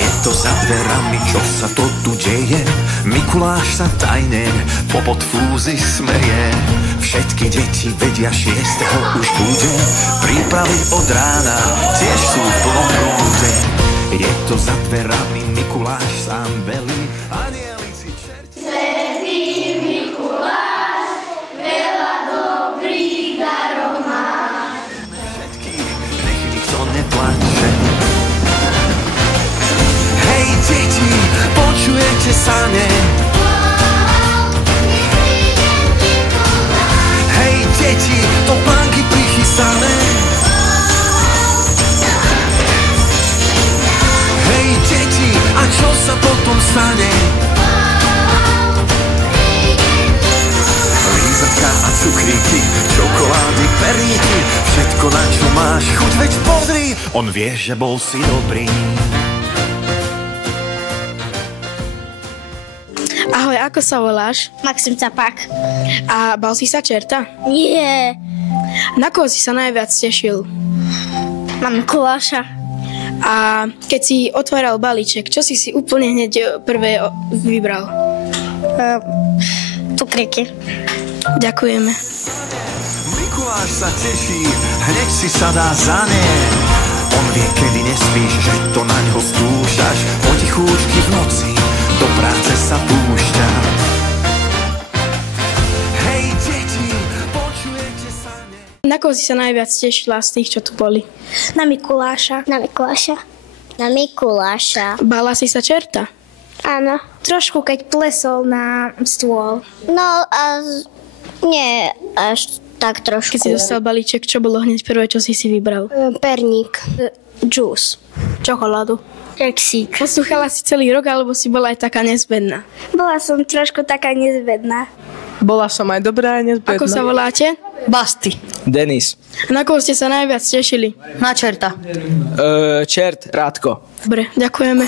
Je to za dverami, čo sa to tu deje? Mikuláš sa tajne po podfúzi smeje. Všetky deti vedia, 6. už bude. Prípravy od rána tiež sú v plnom prúde. Je to za dverami, Mikuláš sám velí. Anielici čerti. Svätý Mikuláš, veľa dobrých darov máš. Všetkých, nech nikto neplače. Hej deti, počujete sa ne? Hej deti, topánky prichystané. Hej deti, a čo sa potom stane? Lízatka a cukríky, čokolády, perníky, všetko na čo máš chuť, veď pozri, on vie, že bol si dobrý. Ahoj, ako sa voláš? Maxim Capák. A bal si sa čerta? Nie. Na koho si sa najviac tešil? Na Mikuláša. A keď si otváral balíček, čo si úplne hneď prvé vybral? Cukríky. Ďakujeme. Mikuláš sa teší, hneď si sadá za ne. On vie, kedy nespíš, že to na ňo skúšaš. Potichúčky v noci do práce sa púšťa. Hej deti, počujete sa ne? Na koho si sa najviac tešila z tých, čo tu boli? Na Mikuláša. Na Mikuláša. Na Mikuláša. Bala si sa čerta? Áno. Trošku, keď plesol na stôl. No a nie až tak trošku. Keď si dostal balíček, čo bolo hneď prvé, čo si vybral? Perník. Džús. Čokoládu. Keksík. Poslúchala si celý rok, alebo si bola aj taká nezbedná? Bola som trošku taká nezvedná. Bola som aj dobrá, aj nezbedná. Ako sa voláte? Basti. Denis. Na koho ste sa najviac tešili? Na čerta. Čert, Rádko. Dobre, ďakujeme.